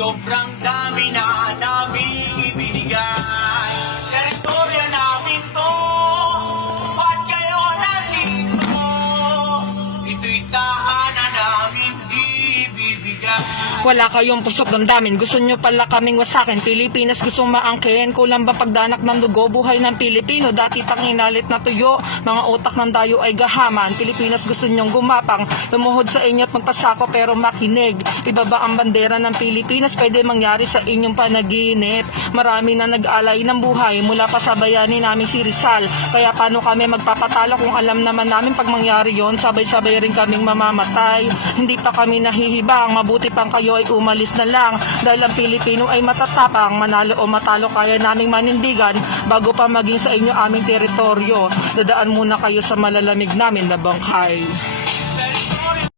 Sobrang dami na namin ibinigay. Teritorya namin to, ba't kayo nandito? Ito'y tahanan namin ibibigay. Wala kayong pusok damdamin, gusto nyo pala kaming wasakin. Pilipinas gustong maangkin, kulang ba pagdanak ng dugo? Buhay ng Pilipino, dati pang inalit na tuyo. Mga utak ng dayo ay gahaman. Pilipinas gusto nyong gumapang, lumuhod sa inyo at magpasako pero makinig. Ibaba ang bandera ng Pilipinas, pwede mangyari sa inyong panaginip. Marami na nag-alay ng buhay, mula pa sa bayani namin si Rizal. Kaya paano kami magpapatalo kung alam naman namin pag mangyari yon, sabay-sabay rin kaming mamamatay. Hindi pa kami nahihibang, mabuti pang kayo ay umalis na lang. Dahil ang Pilipino ay matatapang, manalo o matalo kaya naming manindigan bago pa maging sa inyo aming teritoryo. Dadaan muna kayo sa malalamig namin na bangkay.